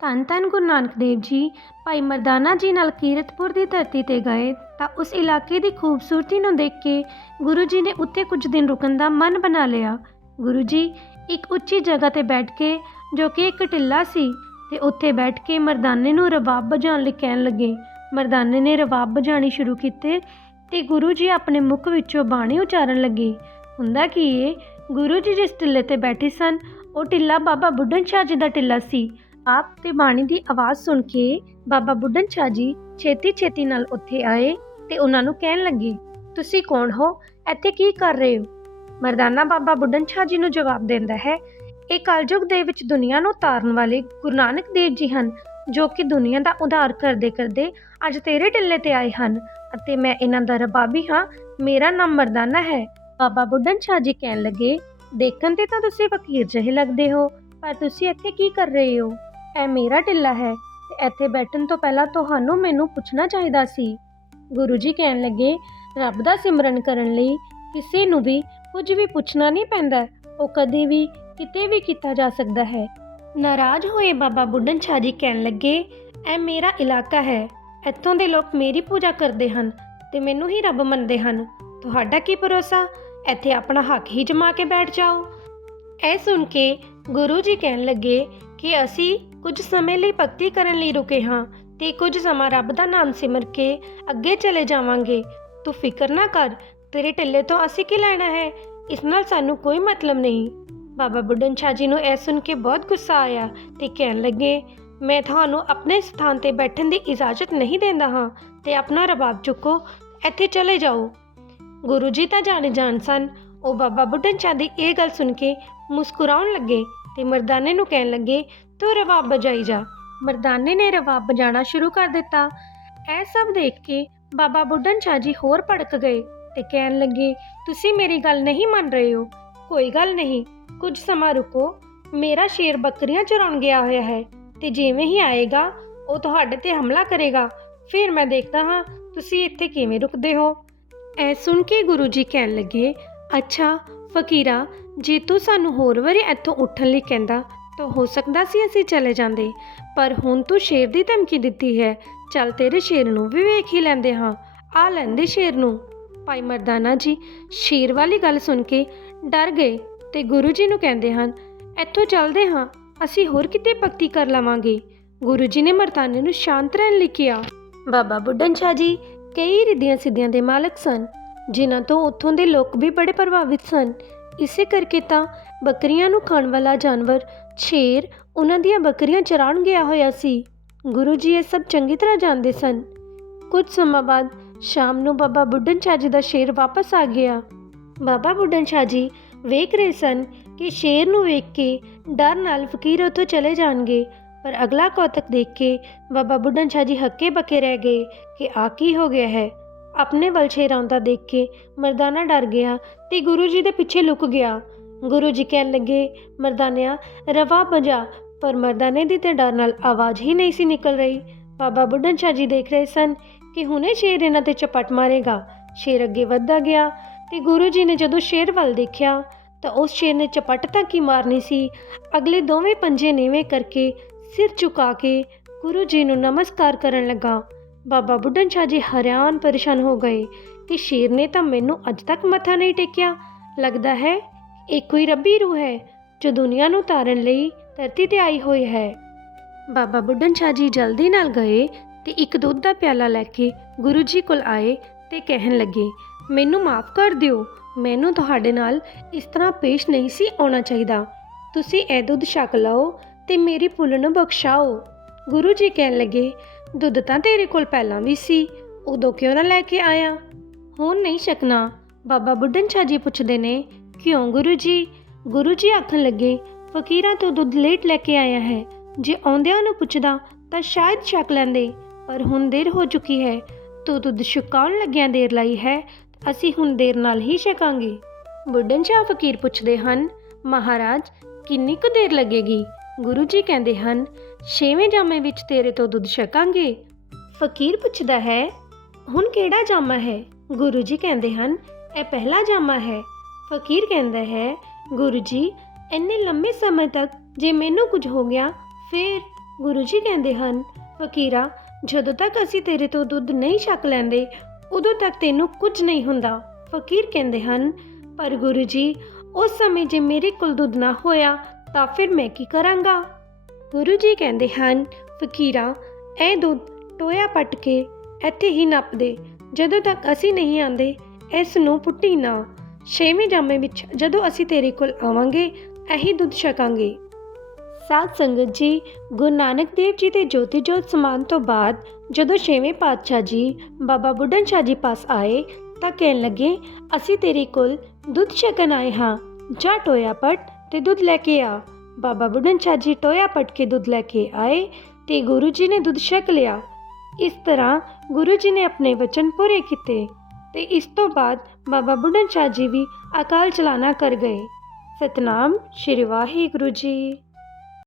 ਧੰਨ ਧੰਨ ਗੁਰੂ ਨਾਨਕ ਦੇਵ ਜੀ। ਭਾਈ ਮਰਦਾਨਾ ਜੀ ਨਾਲ ਕੀਰਤਪੁਰ ਦੀ ਧਰਤੀ ਤੇ ਗਏ ਤਾਂ ਉਸ ਇਲਾਕੇ ਦੀ ਖੂਬਸੂਰਤੀ ਨੂੰ ਦੇਖ ਕੇ ਗੁਰੂ ਜੀ ਨੇ ਉੱਥੇ ਕੁਝ ਦਿਨ ਰੁਕਣ ਦਾ ਮਨ ਬਣਾ ਲਿਆ। ਗੁਰੂ ਜੀ ਇੱਕ ਉੱਚੀ ਜਗ੍ਹਾ ਤੇ ਬੈਠ ਕੇ, ਜੋ ਕਿ ਇੱਕ ਟਿੱਲਾ ਸੀ, ਤੇ ਉੱਥੇ ਬੈਠ ਕੇ ਮਰਦਾਨੇ ਨੂੰ ਰਬਾਬ ਵਜਾਉਣ ਲਈ ਕਹਿਣ ਲੱਗੇ। ਮਰਦਾਨੇ ਨੇ ਰਬਾਬ ਵਜਾਣੀ ਸ਼ੁਰੂ ਕੀਤੇ ਤੇ ਗੁਰੂ ਜੀ ਆਪਣੇ ਮੁਖ ਵਿੱਚੋਂ ਬਾਣੀ ਉਚਾਰਨ ਲੱਗੇ। ਹੁੰਦਾ ਕੀ ਇਹ ਗੁਰੂ ਜੀ ਜਿਸ ਟਿੱਲੇ ਤੇ ਬੈਠੇ ਸਨ, ਉਹ ਟਿੱਲਾ ਬਾਬਾ ਬੁੱਢਨ ਸ਼ਾਹ ਜੀ ਦਾ ਟਿੱਲਾ ਸੀ। ਆਪ ਤੇ ਬਾਣੀ ਦੀ ਆਵਾਜ਼ ਸੁਣ ਕੇ ਬਾਬਾ ਬੁੱਢਨ ਸ਼ਾਹ ਜੀ ਛੇਤੀ ਛੇਤੀ ਨਾਲ ਉੱਥੇ ਆਏ ਤੇ ਉਹਨਾਂ ਨੂੰ ਕਹਿਣ ਲੱਗੇ, ਤੁਸੀਂ ਕੌਣ ਹੋ? ਇੱਥੇ ਕੀ ਕਰ ਰਹੇ ਹੋ? ਮਰਦਾਨਾ ਬਾਬਾ ਬੁੱਢਨ ਸ਼ਾਹ ਜੀ ਨੂੰ ਜਵਾਬ ਦਿੰਦਾ ਹੈ, ਇਹ ਕਲਯੁਗ ਦੇ ਵਿੱਚ ਦੁਨੀਆ ਨੂੰ ਤਾਰਨ ਵਾਲੇ ਗੁਰੂ ਨਾਨਕ ਦੇਵ ਜੀ ਹਨ, ਜੋ ਕਿ ਦੁਨੀਆ ਦਾ ਉਧਾਰ ਕਰਦੇ ਕਰਦੇ ਅੱਜ ਤੇਰੇ ਟਿੱਲੇ ਤੇ ਆਏ ਹਨ ਅਤੇ ਮੈਂ ਇਹਨਾਂ ਦਾ ਰਬਾਬੀ ਹਾਂ, ਮੇਰਾ ਨਾਮ ਮਰਦਾਨਾ ਹੈ। ਬਾਬਾ ਬੁੱਢਨ ਸ਼ਾਹ ਜੀ ਕਹਿਣ ਲੱਗੇ, ਦੇਖਣ ਤੇ ਤਾਂ ਤੁਸੀਂ ਫਕੀਰ ਜਿਹੇ ਲੱਗਦੇ ਹੋ, ਪਰ ਤੁਸੀਂ ਇੱਥੇ ਕੀ ਕਰ ਰਹੇ ਹੋ? ਇਹ ਮੇਰਾ ਟਿੱਲਾ ਹੈ ਤੇ ਇੱਥੇ ਬੈਠਣ ਤੋਂ ਪਹਿਲਾਂ ਤੁਹਾਨੂੰ ਮੈਨੂੰ ਪੁੱਛਣਾ ਚਾਹੀਦਾ ਸੀ। ਗੁਰੂ ਜੀ ਕਹਿਣ ਲੱਗੇ, ਰੱਬ ਦਾ ਸਿਮਰਨ ਕਰਨ ਲਈ ਕਿਸੇ ਨੂੰ ਵੀ ਕੁਝ ਵੀ ਪੁੱਛਣਾ ਨਹੀਂ ਪੈਂਦਾ। ਉਹ ਕਦੇ ਵੀ ਕਿਤੇ ਵੀ ਕੀਤਾ ਜਾ ਸਕਦਾ ਹੈ। ਨਾਰਾਜ਼ ਹੋਏ ਬਾਬਾ ਬੁੱਢਨ ਸ਼ਾਹ ਜੀ ਕਹਿਣ ਲੱਗੇ, ਇਹ ਮੇਰਾ ਇਲਾਕਾ ਹੈ। ਇੱਥੋਂ ਦੇ ਲੋਕ ਮੇਰੀ ਪੂਜਾ ਕਰਦੇ ਹਨ ਤੇ ਮੈਨੂੰ ਹੀ ਰੱਬ ਮੰਨਦੇ ਹਨ। ਤੁਹਾਡਾ ਕੀ ਭਰੋਸਾ? ਇੱਥੇ ਆਪਣਾ ਹੱਕ ਹੀ ਜਮਾ ਕੇ ਬੈਠ ਜਾਓ। ਇਹ ਸੁਣ ਕੇ ਗੁਰੂ ਜੀ ਕਹਿਣ ਲੱਗੇ ਕਿ ਅਸੀਂ ਕੁਝ ਸਮੇਂ ਲਈ ਭਗਤੀ ਕਰਨ ਲਈ ਰੁਕੇ ਹਾਂ ਤੇ ਕੁਝ ਸਮਾਂ ਰੱਬ ਦਾ ਨਾਮ ਸਿਮਰ ਕੇ ਅੱਗੇ ਚਲੇ ਜਾਵਾਂਗੇ। ਤੂੰ ਫਿਕਰ ਨਾ ਕਰ, ਤੇਰੇ ਟਿੱਲੇ ਤੋਂ ਅਸੀਂ ਕੀ ਲੈਣਾ ਹੈ? ਇਸ ਨਾਲ ਸਾਨੂੰ ਕੋਈ ਮਤਲਬ ਨਹੀਂ। ਬਾਬਾ ਬੁੱਢਨ ਸ਼ਾਹ ਜੀ ਨੂੰ ਇਹ ਸੁਣ ਕੇ ਬਹੁਤ ਗੁੱਸਾ ਆਇਆ ਤੇ ਕਹਿਣ ਲੱਗੇ, ਮੈਂ ਤੁਹਾਨੂੰ ਆਪਣੇ ਸਥਾਨ ਤੇ ਬੈਠਣ ਦੀ ਇਜਾਜ਼ਤ ਨਹੀਂ ਦਿੰਦਾ ਹਾਂ, ਤੇ ਆਪਣਾ ਰਬਾਬ ਚੁੱਕੋ, ਇੱਥੇ ਚਲੇ ਜਾਓ। ਗੁਰੂ ਜੀ ਤਾਂ ਜਾਣੇ ਜਾਣ ਸਨ। ਉਹ ਬਾਬਾ ਬੁੱਢਨ ਸ਼ਾਹ ਦੀ ਇਹ ਗੱਲ ਸੁਣ ਕੇ ਮੁਸਕਰਾਉਣ ਲੱਗੇ। ਤੇ ਮਰਦਾਨੇ ਨੂੰ ਕਹਿਣ ਲੱਗੇ, ਤੂੰ ਰਬਾਬ ਵਜਾਈ ਜਾ। ਮਰਦਾਨੇ ਨੇ ਰਬਾਬ ਵਜਾਣਾ ਸ਼ੁਰੂ ਕਰ ਦਿੱਤਾ। ਇਹ ਸਭ ਦੇਖ ਕੇ ਬਾਬਾ ਬੁੱਢਨ ਸ਼ਾਹ ਜੀ ਹੋਰ ਭੜਕ ਗਏ ਤੇ ਕਹਿਣ ਲੱਗੇ, ਤੁਸੀਂ ਮੇਰੀ ਗੱਲ ਨਹੀਂ ਮੰਨ ਰਹੇ ਹੋ। ਕੋਈ ਗੱਲ ਨਹੀਂ, ਕੁਝ ਸਮਾਂ ਰੁਕੋ। ਮੇਰਾ ਸ਼ੇਰ ਬੱਕਰੀਆਂ ਚਰਾਉਣ ਗਿਆ ਹੋਇਆ ਹੈ ਤੇ ਜਿਵੇਂ ਹੀ ਆਏਗਾ, ਉਹ ਤੁਹਾਡੇ ਤੇ ਹਮਲਾ ਕਰੇਗਾ। ਫਿਰ ਮੈਂ ਦੇਖਦਾ ਹਾਂ, ਤੁਸੀਂ ਇੱਥੇ ਕਿਵੇਂ ਰੁਕਦੇ ਹੋ? ਐ ਸੁਣ ਕੇ ਗੁਰੂ ਜੀ ਕਹਿਣ ਲੱਗੇ, ਅੱਛਾ, ਫਕੀਰਾ ਜੇ ਤੂੰ ਸਾਨੂੰ ਹੋਰ ਵਾਰੀ ਇੱਥੋਂ ਉੱਠਣ ਲਈ ਕਹਿੰਦਾ, ਤਾਂ ਹੋ ਸਕਦਾ ਸੀ ਅਸੀਂ ਚਲੇ ਜਾਂਦੇ। ਪਰ ਹੁਣ ਤੂੰ ਸ਼ੇਰ ਦੀ ਧਮਕੀ ਦਿੱਤੀ ਹੈ। ਚੱਲ ਤੇਰੇ ਸ਼ੇਰ ਨੂੰ ਵੀ ਵੇਖ ਹੀ ਲੈਂਦੇ ਹਾਂ। ਆ ਲੈਂਦੇ ਸ਼ੇਰ ਨੂੰ। ਭਾਈ ਮਰਦਾਨਾ ਜੀ, ਸ਼ੇਰ ਵਾਲੀ ਗੱਲ ਸੁਣ ਕੇ ਡਰ ਗਏ ਤੇ ਗੁਰੂ ਜੀ ਨੂੰ ਕਹਿੰਦੇ ਹਨ, ਇੱਥੋਂ ਚੱਲਦੇ ਹਾਂ, ਅਸੀਂ ਹੋਰ ਕਿਤੇ ਭਗਤੀ ਕਰ ਲਵਾਂਗੇ। ਗੁਰੂ ਜੀ ਨੇ ਮਰਦਾਨੇ ਨੂੰ ਸ਼ਾਂਤ ਰਹਿਣ ਲਈ ਕਿਹਾ। ਬਾਬਾ ਬੁੱਢਨ ਸ਼ਾਹ ਜੀ, ਕਈ ਰਿੱਧੀਆਂ ਸਿੱਧੀਆਂ ਦੇ ਮਾਲਕ ਸਨ, ਜਿਨ੍ਹਾਂ ਤੋਂ ਉੱਥੋਂ ਦੇ ਲੋਕ ਵੀ ਬੜੇ ਪ੍ਰਭਾਵਿਤ ਸਨ। ਇਸੇ ਕਰਕੇ ਤਾਂ ਬੱਕਰੀਆਂ ਨੂੰ ਖਾਣ ਵਾਲਾ ਜਾਨਵਰ ਸ਼ੇਰ ਉਹਨਾਂ ਦੀਆਂ ਬੱਕਰੀਆਂ ਚਰਾਉਣ ਗਿਆ ਹੋਇਆ ਸੀ। ਗੁਰੂ ਜੀ ਇਹ ਸਭ ਚੰਗੀ ਤਰ੍ਹਾਂ ਜਾਣਦੇ ਸਨ। ਕੁਝ ਸਮਾਂ ਬਾਅਦ ਸ਼ਾਮ ਨੂੰ ਬਾਬਾ ਬੁੱਢਨ ਸ਼ਾਹ ਜੀ ਦਾ ਸ਼ੇਰ ਵਾਪਸ ਆ ਗਿਆ। ਬਾਬਾ ਬੁੱਢਨ ਸ਼ਾਹ ਜੀ ਵੇਖ ਰਹੇ ਸਨ ਕਿ ਸ਼ੇਰ ਨੂੰ ਵੇਖ ਕੇ ਡਰ ਨਾਲ ਫਕੀਰ ਉੱਥੋਂ ਚਲੇ ਜਾਣਗੇ, ਪਰ ਅਗਲਾ ਕੌਤਕ ਦੇਖ ਕੇ ਬਾਬਾ ਬੁੱਢਨ ਸ਼ਾਹ ਜੀ ਹੱਕੇ ਬੱਕੇ ਰਹਿ ਗਏ ਕਿ ਆ ਕੀ ਹੋ ਗਿਆ ਹੈ। ਆਪਣੇ ਵੱਲ ਸ਼ੇਰ ਆਉਂਦਾ ਦੇਖ ਕੇ ਮਰਦਾਨਾ ਡਰ ਗਿਆ ਤੇ ਗੁਰੂ ਜੀ ਦੇ ਪਿੱਛੇ ਲੁਕ ਗਿਆ। ਗੁਰੂ ਜੀ ਕਹਿਣ ਲੱਗੇ, ਮਰਦਾਨਿਆ, ਰਵਾ ਬਜਾ ਪਰ ਮਰਦਾਨੇ ਦੀ ਤੇ ਡਰ ਨਾਲ ਆਵਾਜ਼ ਹੀ ਨਹੀਂ ਸੀ ਨਿਕਲ ਰਹੀ। ਬਾਬਾ ਬੁੱਢਨ ਸ਼ਾਹ ਜੀ ਦੇਖ ਰਹੇ ਸਨ ਕਿ ਹੁਣੇ ਸ਼ੇਰ ਇਹਨਾਂ ਤੇ ਚਪਟ ਮਾਰੇਗਾ। ਸ਼ੇਰ ਅੱਗੇ ਵੱਧਦਾ ਗਿਆ ਤੇ ਗੁਰੂ ਜੀ ਨੇ ਜਦੋਂ ਸ਼ੇਰ ਵੱਲ ਦੇਖਿਆ, ਤਾਂ ਉਸ ਸ਼ੇਰ ਨੇ ਚਪਟ ਤਾਂ ਕੀ ਮਾਰਨੀ ਸੀ? ਅਗਲੇ ਦੋਵੇਂ ਪੰਜੇ ਨੀਵੇਂ ਕਰਕੇ ਸਿਰ ਝੁਕਾ ਕੇ ਗੁਰੂ ਜੀ ਨੂੰ ਨਮਸਕਾਰ ਕਰਨ ਲੱਗਾ। ਬਾਬਾ ਬੁੱਢਨ ਸ਼ਾਹ ਜੀ ਹੈਰਾਨ ਪਰੇਸ਼ਾਨ ਹੋ ਗਏ ਕਿ ਸ਼ੇਰ ਨੇ ਤਾਂ ਮੈਨੂੰ ਅੱਜ ਤੱਕ ਮੱਥਾ ਨਹੀਂ ਟੇਕਿਆ। ਲੱਗਦਾ ਹੈ, ਇਹ ਕੋਈ ਰੱਬੀ ਰੂਹ ਹੈ ਜੋ ਦੁਨੀਆ ਨੂੰ ਤਾਰਨ ਲਈ ਧਰਤੀ ਤੇ ਆਈ ਹੋਈ ਹੈ। ਬਾਬਾ ਬੁੱਢਨ ਸ਼ਾਹ ਜੀ ਜਲਦੀ ਨਾਲ ਗਏ ਤੇ ਇੱਕ ਦੁੱਧ ਦਾ ਪਿਆਲਾ ਲੈ ਕੇ ਗੁਰੂ ਜੀ ਕੋਲ ਆਏ ਤੇ ਕਹਿਣ ਲੱਗੇ, ਮੈਨੂੰ ਮਾਫ ਕਰ ਦਿਓ, ਮੈਨੂੰ ਤੁਹਾਡੇ ਨਾਲ ਇਸ ਤਰ੍ਹਾਂ ਪੇਸ਼ ਨਹੀਂ ਸੀ ਆਉਣਾ ਚਾਹੀਦਾ। ਤੁਸੀਂ ਇਹ ਦੁੱਧ ਛਕ ਲਓ ਤੇ ਮੇਰੀ ਭੁੱਲ ਨੂੰ ਬਖਸ਼ਾਓ। ਗੁਰੂ ਜੀ ਕਹਿਣ ਲੱਗੇ ਦੁੱਧ ਤਾਂ ਤੇਰੇ ਕੋਲ ਪਹਿਲਾਂ ਵੀ ਸੀ, ਉਦੋਂ ਕਿਉਂ ਨਾ ਲੈ ਕੇ ਆਇਆ? ਹੁਣ ਨਹੀਂ ਛਕਣਾ। ਬਾਬਾ ਬੁੱਢਨ ਸ਼ਾਹ ਜੀ ਪੁੱਛਦੇ ਨੇ, ਕਿਉਂ ਗੁਰੂ ਜੀ? ਗੁਰੂ ਜੀ ਆਖਣ ਲੱਗੇ, ਫਕੀਰਾਂ ਤੋਂ ਦੁੱਧ ਲੇਟ ਲੈ ਕੇ ਆਇਆ ਹੈ। ਜੇ ਆਉਂਦਿਆਂ ਨੂੰ ਪੁੱਛਦਾ, ਤਾਂ ਸ਼ਾਇਦ ਛਕ ਲੈਂਦੇ, ਪਰ ਹੁਣ ਦੇਰ ਹੋ ਚੁੱਕੀ ਹੈ। ਤੂੰ ਦੁੱਧ ਛਕਾਉਣ ਲੱਗਿਆਂ ਦੇਰ ਲਈ ਹੈ, ਅਸੀਂ ਹੁਣ ਦੇਰ ਨਾਲ ਹੀ ਛਕਾਂਗੇ। ਬੁੱਢਨ ਸ਼ਾਹ ਫਕੀਰ ਪੁੱਛਦੇ ਹਨ, ਮਹਾਰਾਜ, ਕਿੰਨੀ ਕੁ ਦੇਰ ਲੱਗੇਗੀ? ਗੁਰੂ ਜੀ ਕਹਿੰਦੇ ਹਨ ਛੇਵੇਂ ਜਾਮੇ ਵਿੱਚ ਤੇਰੇ ਤੋਂ ਦੁੱਧ ਛਕਾਂਗੇ? ਫਕੀਰ ਪੁੱਛਦਾ ਹੈ, ਹੁਣ ਕਿਹੜਾ ਜਾਮਾ ਹੈ? ਗੁਰੂ ਜੀ ਕਹਿੰਦੇ ਹਨ, ਇਹ ਪਹਿਲਾ ਜਾਮਾ ਹੈ। ਫਕੀਰ ਕਹਿੰਦਾ ਹੈ, ਗੁਰੂ ਜੀ, ਇੰਨੇ ਲੰਮੇ ਸਮੇਂ ਤੱਕ ਜੇ ਮੈਨੂੰ ਕੁਝ ਹੋ ਗਿਆ, ਫਿਰ? ਗੁਰੂ ਜੀ ਕਹਿੰਦੇ ਹਨ, ਫਕੀਰਾ, ਜਦੋਂ ਤੱਕ ਅਸੀਂ ਤੇਰੇ ਤੋਂ ਦੁੱਧ ਨਹੀਂ ਛਕ ਲੈਂਦੇ, ਉਦੋਂ ਤੱਕ ਤੈਨੂੰ ਕੁਝ ਨਹੀਂ ਹੁੰਦਾ। ਫਕੀਰ ਕਹਿੰਦੇ ਹਨ, ਪਰ ਗੁਰੂ ਜੀ, ਉਸ ਸਮੇਂ ਜੇ ਮੇਰੇ ਕੋਲ ਦੁੱਧ ਨਾ ਹੋਇਆ, ਤਾਂ ਫਿਰ ਮੈਂ ਕੀ ਕਰਾਂਗਾ? ਗੁਰੂ ਜੀ ਕਹਿੰਦੇ ਹਨ, ਫਕੀਰਾ, ਇਹ ਦੁੱਧ ਟੋਇਆ ਪੱਟ ਕੇ ਇੱਥੇ ਹੀ ਨੱਪ ਦੇ ਜਦੋਂ ਤੱਕ ਅਸੀਂ ਨਹੀਂ ਆਂਦੇ, ਇਸ ਨੂੰ ਪੁੱਟੀ ਨਾ। ਛੇਵੇਂ ਜਾਮੇ ਵਿੱਚ ਜਦੋਂ ਅਸੀਂ ਤੇਰੇ ਕੋਲ ਆਵਾਂਗੇ, ਇਹੀ ਦੁੱਧ ਛਕਾਂਗੇ। ਸਾਧ ਸੰਗਤ ਜੀ, ਗੁਰੂ ਨਾਨਕ ਦੇਵ ਜੀ ਦੇ ਜੋਤੀ ਜੋਤ ਸਮਾਨ ਤੋਂ ਬਾਅਦ ਜਦੋਂ ਛੇਵੇਂ ਪਾਤਸ਼ਾਹ ਜੀ, ਬਾਬਾ ਬੁੱਢਨ ਸ਼ਾਹ ਜੀ ਪਾਸ ਆਏ, ਤਾਂ ਕਹਿਣ ਲੱਗੇ, ਅਸੀਂ ਤੇਰੇ ਕੋਲ ਦੁੱਧ ਛਕਣ ਆਏ ਹਾਂ। ਜਾ ਟੋਇਆ ਪਟ ਤੇ ਦੁੱਧ ਲੈ ਕੇ ਆ। ਬਾਬਾ ਬੁੱਢਨ ਸ਼ਾਹ ਜੀ ਟੋਇਆ ਪਟ ਕੇ ਦੁੱਧ ਲੈ ਕੇ ਆਏ ਤੇ ਗੁਰੂ ਜੀ ਨੇ ਦੁੱਧ ਛਕ ਲਿਆ। ਇਸ ਤਰ੍ਹਾਂ ਗੁਰੂ ਜੀ ਨੇ ਆਪਣੇ ਵਚਨ ਪੂਰੇ ਕੀਤੇ ਤੇ ਇਸ ਤੋਂ ਬਾਅਦ ਬਾਬਾ ਬੁੱਢਨ ਸ਼ਾਹ ਜੀ ਵੀ ਅਕਾਲ ਚਲਾਣਾ ਕਰ ਗਏ। ਸਤਨਾਮ, ਸ਼੍ਰੀ ਵਾਹਿਗੁਰੂ ਜੀ।